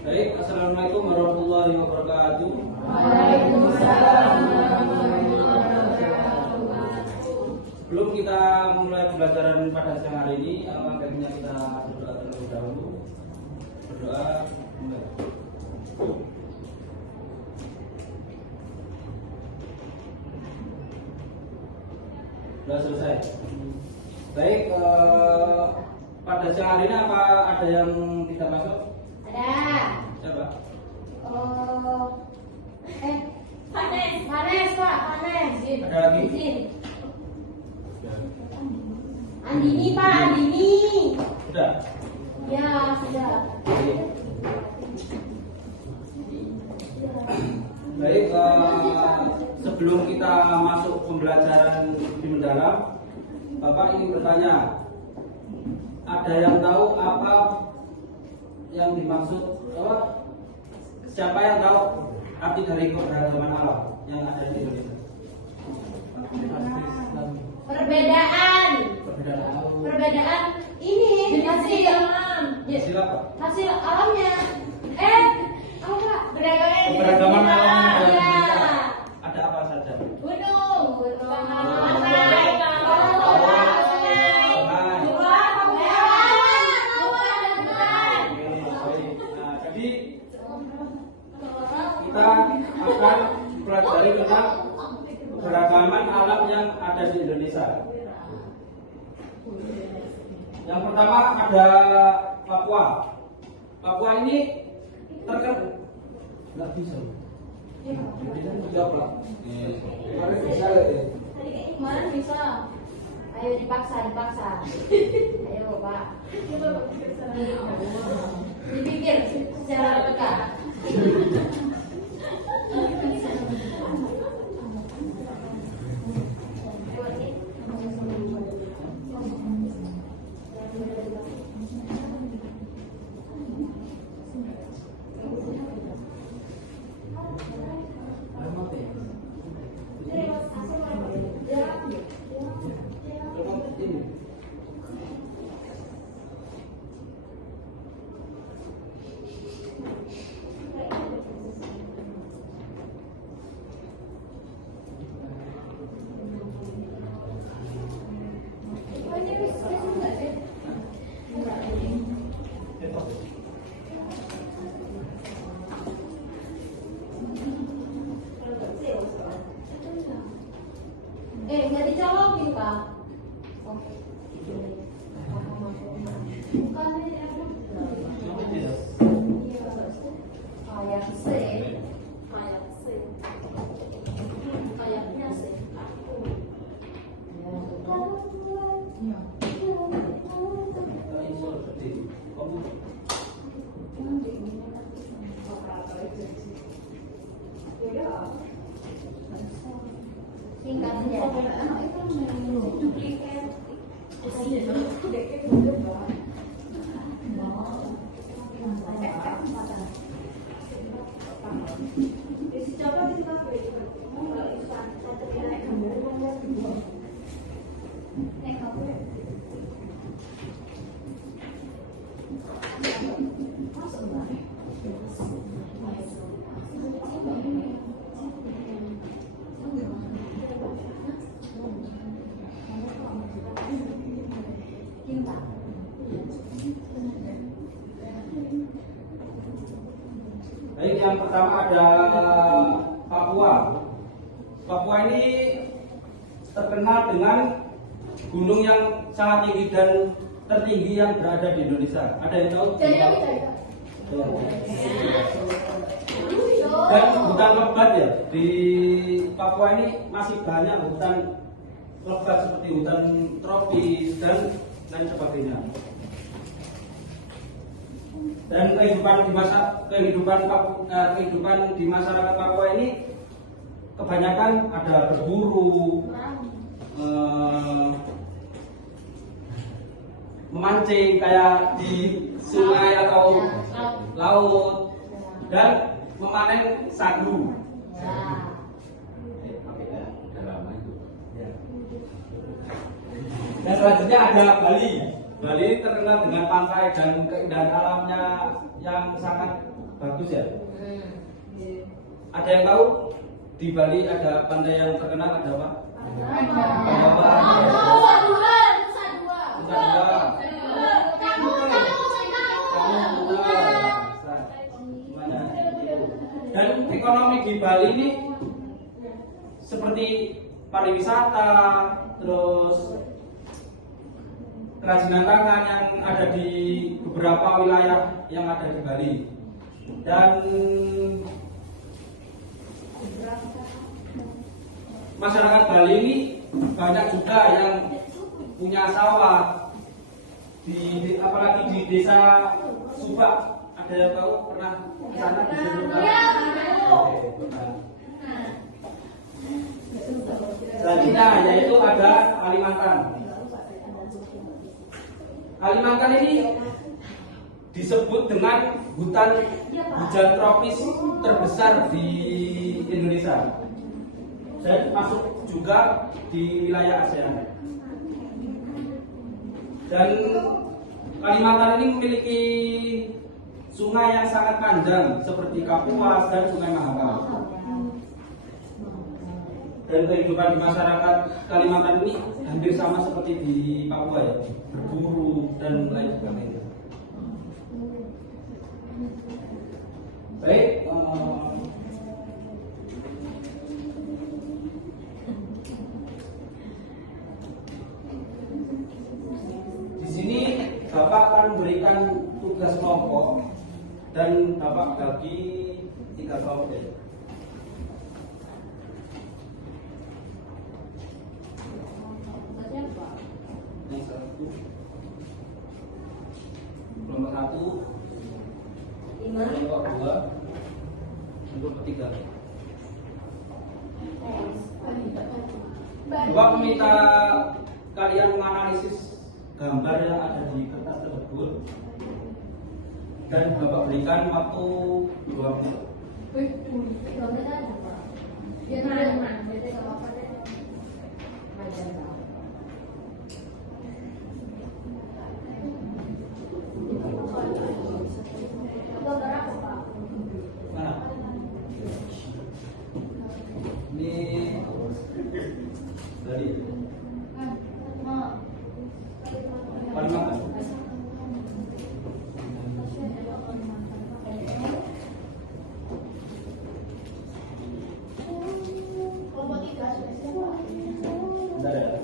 Baik, assalamualaikum warahmatullahi wabarakatuh. Waalaikumsalam warahmatullahi wabarakatuh. Sebelum kita mulai pembelajaran pada siang hari ini, baiknya kita berdoa terlebih dahulu. Berdoa. Sudah selesai. Baik, pada siang hari ini apa ada yang tidak masuk? Ada. Siapa? Vanes Pak, Vanes. Ada lagi? Izin. Andini Pak, Andini. Sudah. Ya, sudah. Baik, sebelum kita masuk pembelajaran lebih mendalam, Bapak ingin bertanya, ada yang tahu apa yang dimaksud, siapa yang tahu arti dari keberagaman alam yang ada di Indonesia? Perbedaan ini hasil alam. Hasil apa? Hasil alamnya. Keberagaman alam yang ada di Ya. Indonesia. Ada apa saja? Gunung, Pantai, Jadi kita akan pelajari tentang keberagaman alam yang ada di Indonesia. Yang pertama ada Papua. Papua ini terkenal. Nggak bisa. Jawab. Kemarin bisa. Ayo dipaksa. Ayo Pak. Dipikir secara lengkap. Nggak dijawabin Pak. Oke. Kayak kayaknya sih. Baik, yang pertama ada Papua. Papua ini terkenal dengan gunung yang sangat tinggi dan tertinggi yang berada di Indonesia. Ada yang tahu? Dan hutan lebat ya, di Papua ini masih banyak hutan lebat seperti hutan tropis dan lain sebagainya. Dan kehidupan di masyarakat Papua ini kebanyakan ada berburu, memancing kayak di sungai atau laut, dan memanen sagu. Dan selanjutnya ada Bali. Bali ini terkenal dengan pantai dan keindahan alamnya yang sangat bagus ya. Ada yang tahu di Bali ada pantai yang terkenal ada apa? Nusa Dua. Nusa Dua. Dan ekonomi di Bali ini seperti pariwisata, terus kerajinan tangan yang ada di beberapa wilayah yang ada di Bali. Dan masyarakat Bali ini banyak juga yang punya sawah apalagi di desa Subak. Ada yang tahu pernah ke sana di sana? Oke, pernah. Selanjutnya yaitu ada Kalimantan. Kalimantan ini disebut dengan hutan tropis terbesar di Indonesia. Saya masuk juga di wilayah ASEAN. Dan Kalimantan ini memiliki sungai yang sangat panjang seperti Kapuas dan Sungai Mahakam. Dan kehidupan di masyarakat Kalimantan ini hampir sama seperti di Papua ya, berburu dan lain sebagainya. Baik, di sini Bapak akan memberikan tugas kelompok dan Bapak bagi 3 kelompok ya. Yang satu, kelompok 1, kelompok 2, kelompok 3. Bapak meminta kalian menganalisis gambar yang ada di kertas tersebut dan Bapak berikan waktu 2 menit. Mana? Ini dari Kalimantan. Bentar ya.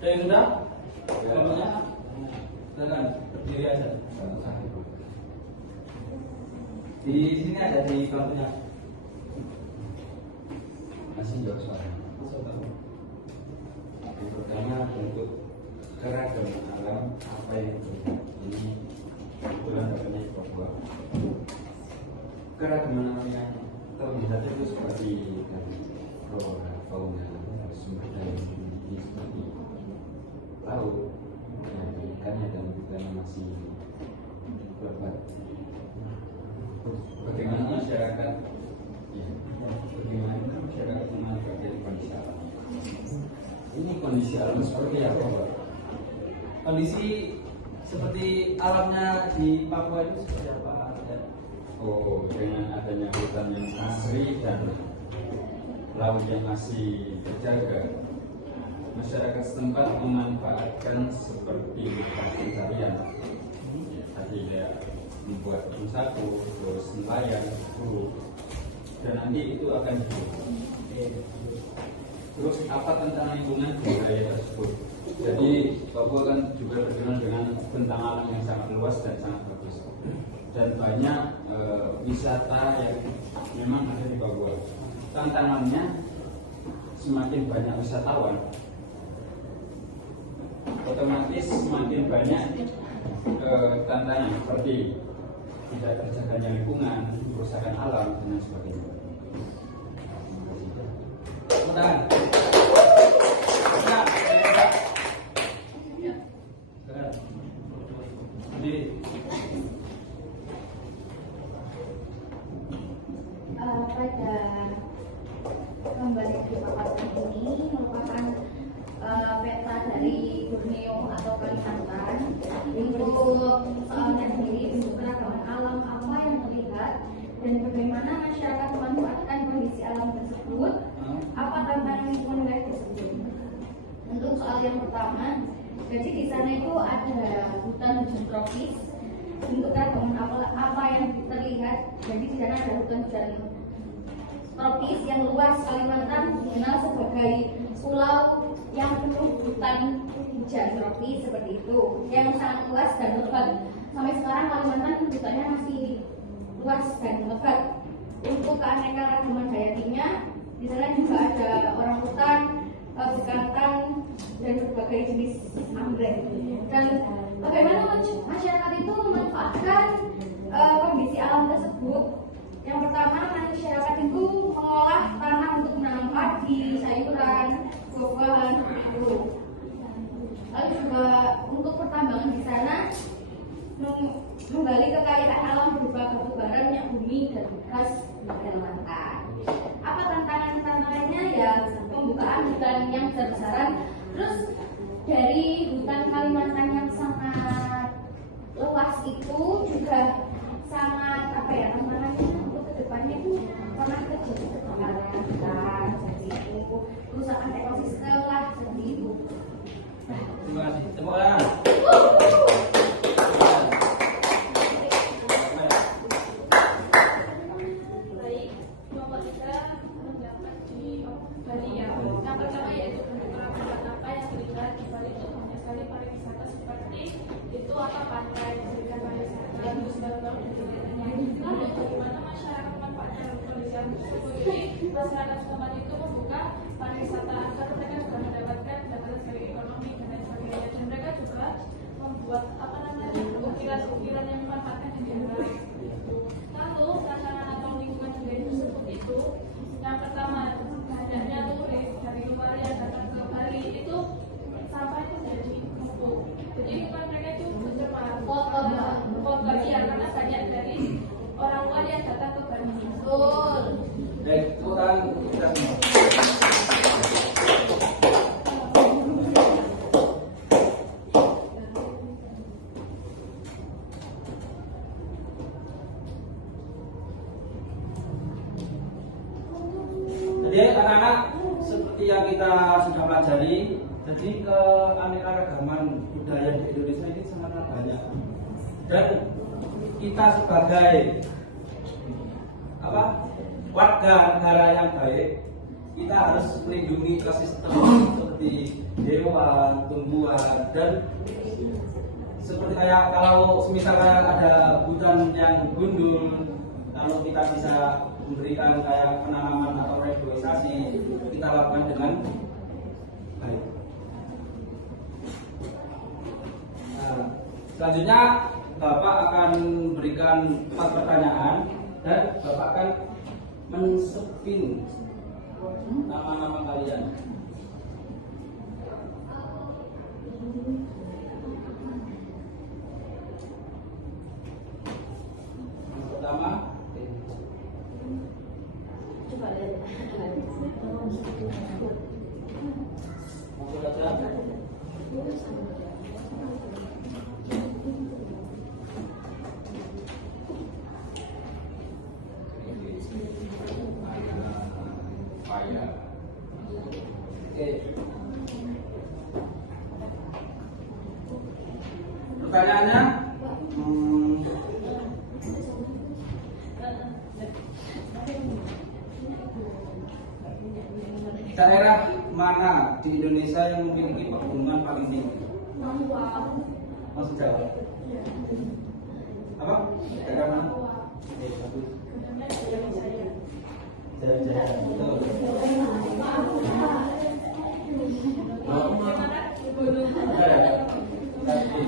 Ada yang sudah? Kelompoknya? Silakan berdiri aja. Di sini ada di kelompoknya. Masih jawab soal. Yang pertama untuk keragaman alam apa yang ini kebetulan dapatnya di Papua. Keragaman alam yang terlihat itu seperti flora, fauna, sumber daya ini seperti laut, ikannya dan hutannya masih lebat. Bagaimana masyarakat memanfaatkan kondisi alam? Ini kondisi alam seperti apa, Pak? Kondisi seperti alamnya di Papua itu seperti apa? Oh, dengan adanya hutan yang asri dan laut yang masih terjaga, masyarakat setempat memanfaatkan seperti pencarian. Tadi ya membuat saku, terus nelayan, buru, dan nanti itu akan dijual. Terus apa tentang lingkungan budaya tersebut? Jadi Papua kan juga terkenal dengan bentang alam yang sangat luas dan sangat bagus, dan banyak wisata yang memang ada di Papua. Tantangannya semakin banyak wisatawan, otomatis semakin banyak tantangan seperti tidak terjaganya lingkungan, kerusakan alam dan sebagainya. tepuk tangan. Nah, keren. Jadi pada gambar yang dipaparkan ini merupakan peta dari Borneo atau Kalimantan. Untuk soalnya sendiri bentuk keragaman alam apa yang terlihat dan bagaimana masyarakat memanfaatkan kondisi alam tersebut, apa tantangan lingkungan wilayah tersebut. Untuk soal yang pertama, jadi di sana itu ada hutan tropis. Bentuk keragaman apa yang terlihat, jadi di sana ada hutan tropis yang luas. Kalimantan dikenal sebagai pulau yang penuh hutan hujan tropis seperti itu, yang sangat luas dan lebat. Sampai sekarang Kalimantan hutannya masih luas dan lebat. Untuk keanekaragaman hayatinya, di sana juga ada orang hutan, bekantan, dan berbagai jenis anggrek. Dan bagaimana masyarakat itu memanfaatkan kondisi alam tersebut? Yang pertama, masyarakat itu mengolah tanah untuk menanam padi, sayuran, buah-buahan itu. Lalu juga untuk pertambangan di sana menggali kekayaan alam berupa batu bara, minyak bumi, dan gas di Kalimantan. Apa tantangannya? Ya pembukaan hutan yang besar-besaran. Terus dari hutan Kalimantan yang sangat luas itu juga sangat tantangannya untuk kedepannya itu pernah terjadi kebakaran hutan seperti itu, kerusakan ekosistem lah seperti itu. terima kasih. Tepuk tangan. Baik, kelompok kita mendapat di Bali ya. Yang pertama yaitu bentuk keragaman apa yang terlihat di Bali itu banyak sekali pariwisata seperti itu apa pantai, berikan pariwisata, terus baru-baru dan kegiatannya. Lalu bagaimana masyarakat memanfaatkan kondisi alam tersebut? Jadi masyarakat setempat itu membuka pariwisata agar mereka juga mendapatkan data dari ekonomi dan lain sebagainya. Dan mereka juga membuat ukiran-ukiran yang memanfaatkan di daerah. Lalu tantangan atau lingkungan budaya tersebut itu yang pertama, banyaknya turis dari luar yang datang ke Bali itu sampah itu jadi numpuk. Jadi lingkungan mereka itu tercemar, kotor ya, karena banyak dari orang luar yang datang ke Bali. Betul. Baik, tepuk tangan kita semua. Jadi anak-anak, seperti yang kita sudah pelajari, jadi keanekaragaman budaya di Indonesia ini sangat banyak. Dan kita sebagai warga negara yang baik, kita harus melindungi ekosistem seperti hewan, tumbuhan, dan seperti kayak kalau misalnya ada hutan yang gundul, kalau kita bisa memberikan kayak penanaman atau reforestasi, kita lakukan dengan baik. Nah, selanjutnya Bapak akan berikan 4 pertanyaan dan Bapak akan men-spin nama-nama kalian. Yang pertama, Coba lihat. langsung aja. Oke. Pertanyaannya, daerah mana di Indonesia yang memiliki pegunungan paling tinggi? Masuk jawab. Apa? Daerah mana? Bagus. Jaya-jaya. Betul. Ada ya? Tadi.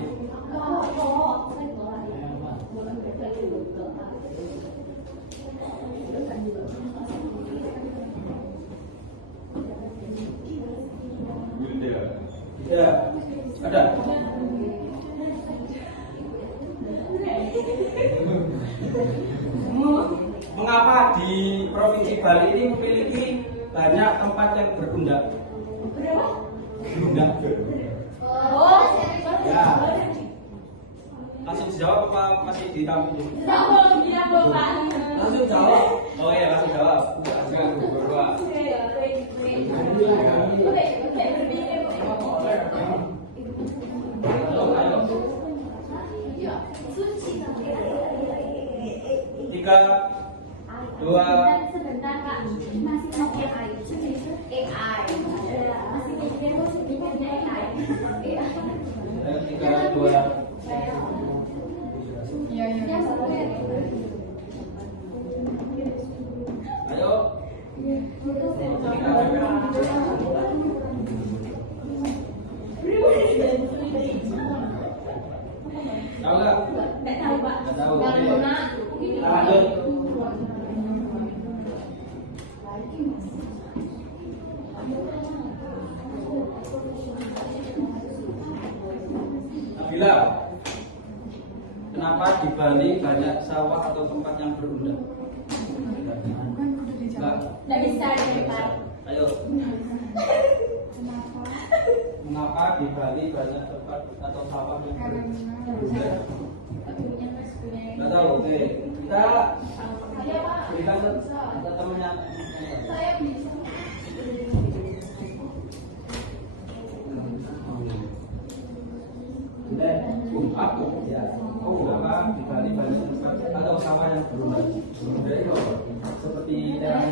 Ya, ada. Mengapa di Provinsi Bali ini memiliki banyak tempat yang berundak? Berundak. Oh, Ya. Langsung jawab apa masih ditampung? Langsung jawab. Oh iya, langsung jawab. Berdua. Ayo. 3, 2, sebentar Kak, masih pakai AI. Masih mikirnya AI. 3, 2. Ayo. Tahu nggak? Nggak tahu Pak. Nggak tahu. Dalgona. Lanjut. Nabila, kenapa di Bali banyak sawah atau tempat yang berundak? Nggak bisa Pak. Ayo. Mengapa di Bali banyak tempat atau sawah yang berundak? Nggak tahu. Oke, kita berikan ke temennya. Saya bisa. Aku ya. Oh, mengapa di Bali banyak tempat atau sawah yang berundak? Seperti daerah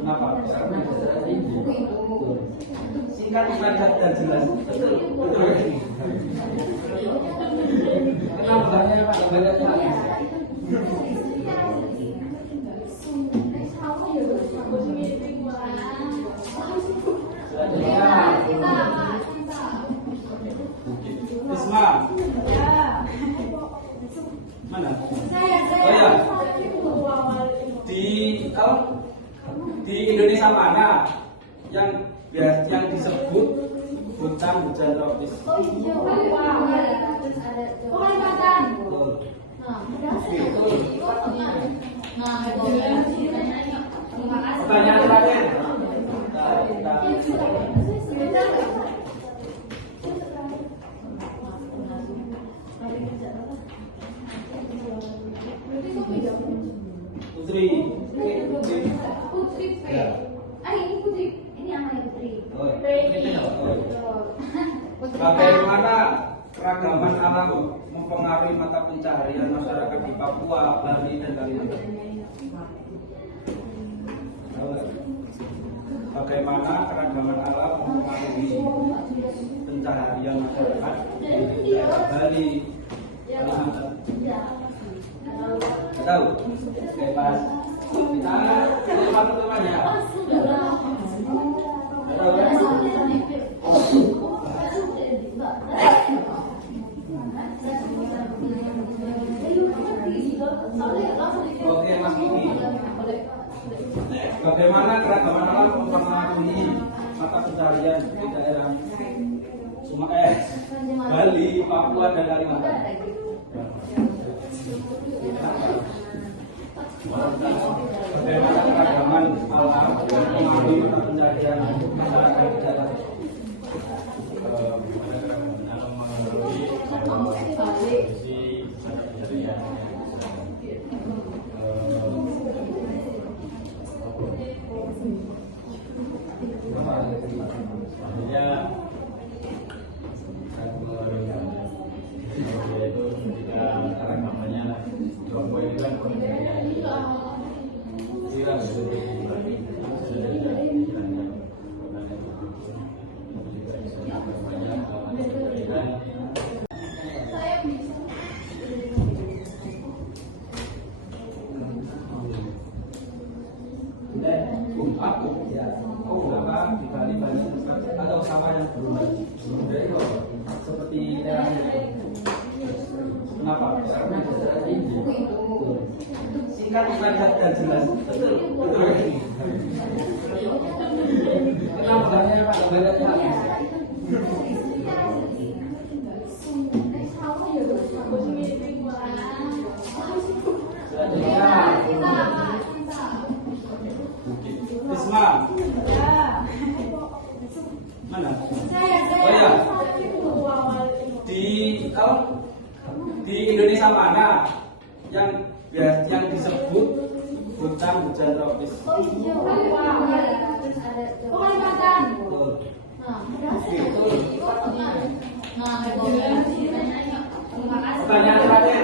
kenapa? Karena daerah tinggi. Singkat, padat dan jelas. Betul. Kenapa banyak banyaknya? Isma. Mana? Oh ya. Di Indonesia mana yang disebut hutan hujan tropis? Kalimantan. Betul. Pertanyaan terakhir. Putri. Putri P. Ini Putri. Ini namanya Putri. Oh, bagaimana keragaman alam mempengaruhi mata pencaharian masyarakat di Papua, Bali, dan Kalimantan? Bagaimana keragaman alam mempengaruhi pencaharian masyarakat di Bali, Kalimantan? Tahu? Oke, pas kita lihat temannya. Tahu kan? Oke, Mas Kiki. Bagaimana keragaman alam mempengaruhi mata pencaharian di daerah Bali, Papua, dan Kalimantan? Bagaimana keragaman alam mempengaruhi mata pencaharian masyarakat di daerah? Yaitu ketika keragamannya kelompok itu kan Saya bisa. Aku ya. Oh, mengapa di Bali banyak tempat atau sawah yang berundak? Seperti daerah kenapa? Karena daerah tinggi. Singkat, padat dan jelas. Betul. Kenapa banyak Risma. Mana? Oh ya. Di Indonesia mana yang disebut hutan hujan tropis? Pertanyaan terakhir.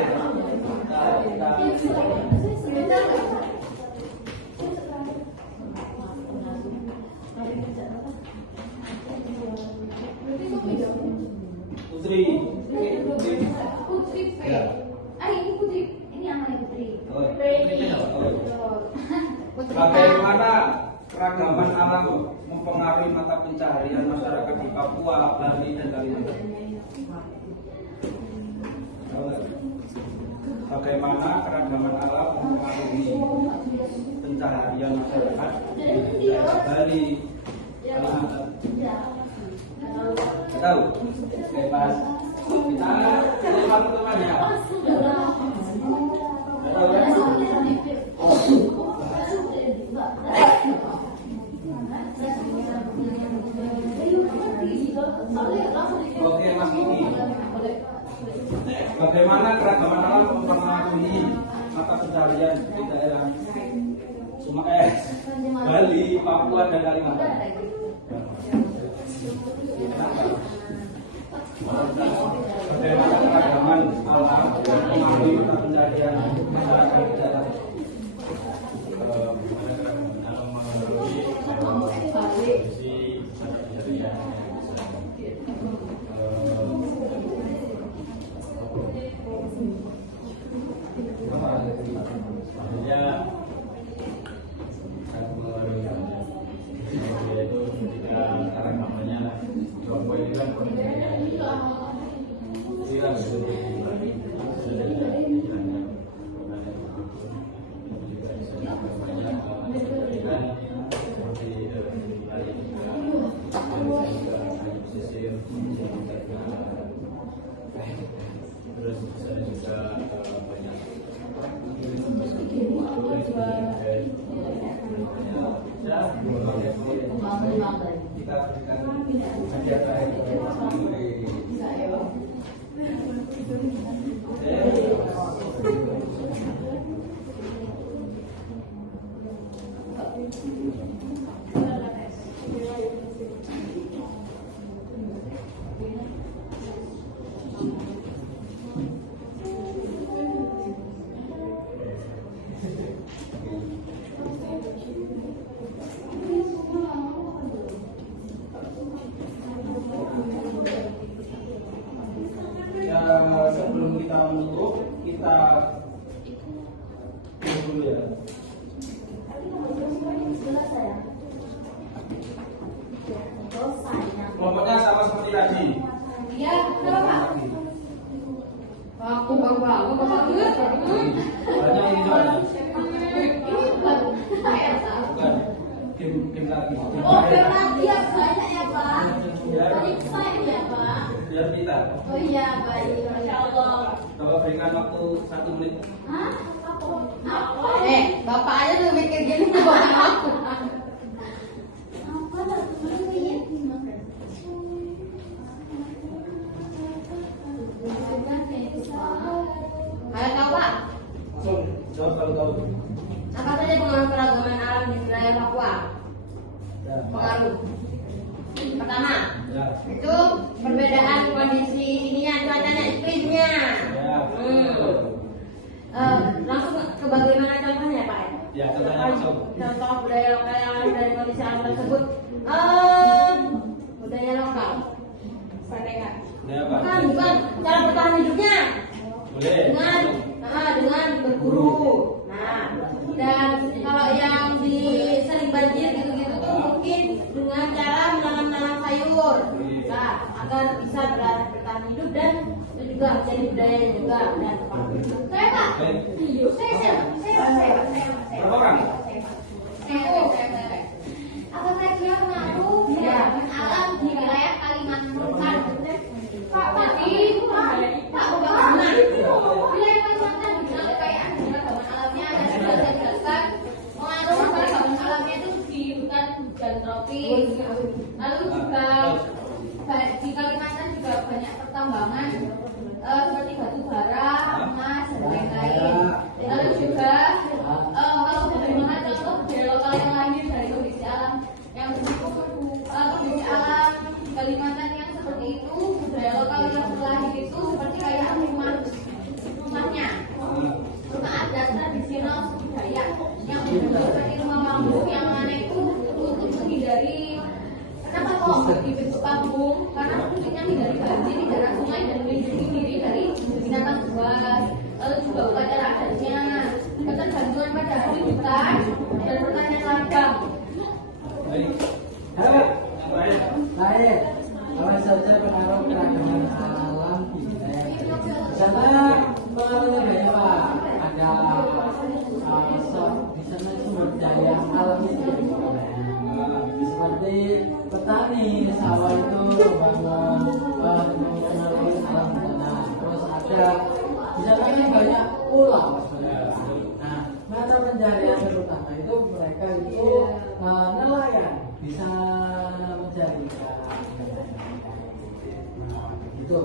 Putri. Putri P. Ini Putri. Ini namanya Putri. Bagaimana keragaman alam mempengaruhi mata pencaharian masyarakat di Papua, Bali, dan Kalimantan? Bagaimana keragaman alam mempengaruhi pencaharian masyarakat di Bali, Kalimantan? Tahu? Bebas. Kita lempar teman ya. Tahu ya? Oke, Mas Miki. Bagaimana keragaman alam mempengaruhi mata pencaharian di daerah Bali, Papua, dan Kalimantan? Bagaimana keragaman alam mempengaruhi mata pencaharian masyarakat di daerah kita berikan hadiah terakhir. Sebelum kita menutup, kita dulu ya. Kelompoknya sama seperti tadi. Iya, kenapa? Aku bapak banget. Banyak ini juga. Ini bukan saya tahu. Bukan. Tim lagi. Oh, berarti ya banyak ya Pak. Ya. Tadi saya ya Pak. Biar kita. Oh iya, baik. Masya Allah. Coba berikan waktu 1 menit. Hah? Apa? Bapak aja tuh mikir gini buat aku. Apa lah temennya? Ayo tahu Pak. Langsung jawab kalau tahu. Apa saja pengaruh keragaman alam di wilayah Papua? Ya. Pengaruh. Pertama, Ya. itu perbedaan kondisi ininya, cuacanya, iklimnya. Ya. Langsung ke bagaimana contohnya Pak? Ya, contohnya langsung. Contoh budaya lokal yang ada dari kondisi alam tersebut. Budaya lokal. Perdagangan. Ya, Pak. Bukan cara bertahan hidupnya. Boleh. Dengan berburu. Nah, dan kalau yang sering banjir gitu-gitu tuh mungkin dengan cara menanam sayur. Nah, agar bisa bertahan hidup dan itu juga jadi budaya juga. Dan saya Pak, saya. Berapa orang? Apa kira-kira pengaruh keragaman alam di Kalimantan juga banyak pertambangan seperti batu bara, emas, dan lain-lain. Lalu juga kalau bagaimana contoh budaya lokal yang lahir dari kondisi alam yang kondisi alam di Kalimantan yang seperti itu, budaya lokal yang lahir itu seperti kayak rumahnya, rumah adat tradisional budaya yang bentuk seperti rumah panggung yang mana itu untuk menghindari. Kenapa kok dibentuk panggung? Karena fungsinya hindari banjir di daerah sungai dan melindungi diri dari binatang buas. Lalu juga upacara adatnya ketergantungan pada hari hutan dan pertanian ladang. Baik. Baik, awal saja pengaruh keragaman alam budaya. Misalnya pengaruhnya banyak Pak. Ada di sana sumber daya alam itu seperti petani sawah itu mengenali alam tanah. Terus ada di sana kan banyak pulau sebenarnya. Nah, mata pencarian terutama itu mereka itu nelayan bisa mencari ikan. Itu.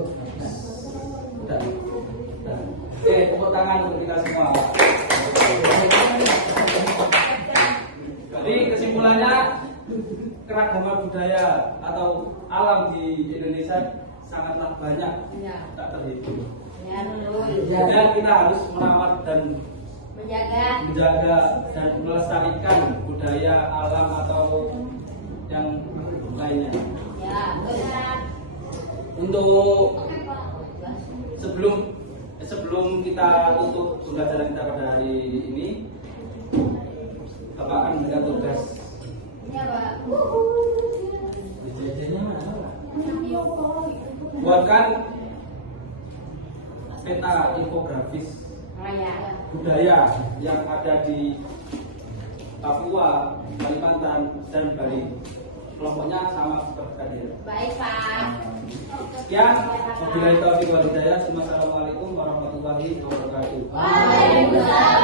Udah. Oke, tepuk tangan untuk kita semua. Jadi kesimpulannya keragaman budaya atau alam di Indonesia sangatlah banyak, tak terhitung. Ya, betul. Dan kita harus merawat dan Menjaga. dan melestarikan budaya alam atau yang lainnya. Ya, betul. Untuk sebelum kita tutup pembelajaran kita pada hari ini, Bapak akan memberikan tugas. Ya, Pak. Jajannya mana Pak? Buatkan peta infografis budaya yang ada di Papua, Kalimantan, dan Bali. Kelompoknya sama seperti tadi. Baik, Pak. Sekian, wabillahi taufiq wal hidayah. Wassalamualaikum warahmatullahi wabarakatuh. Waalaikumsalam.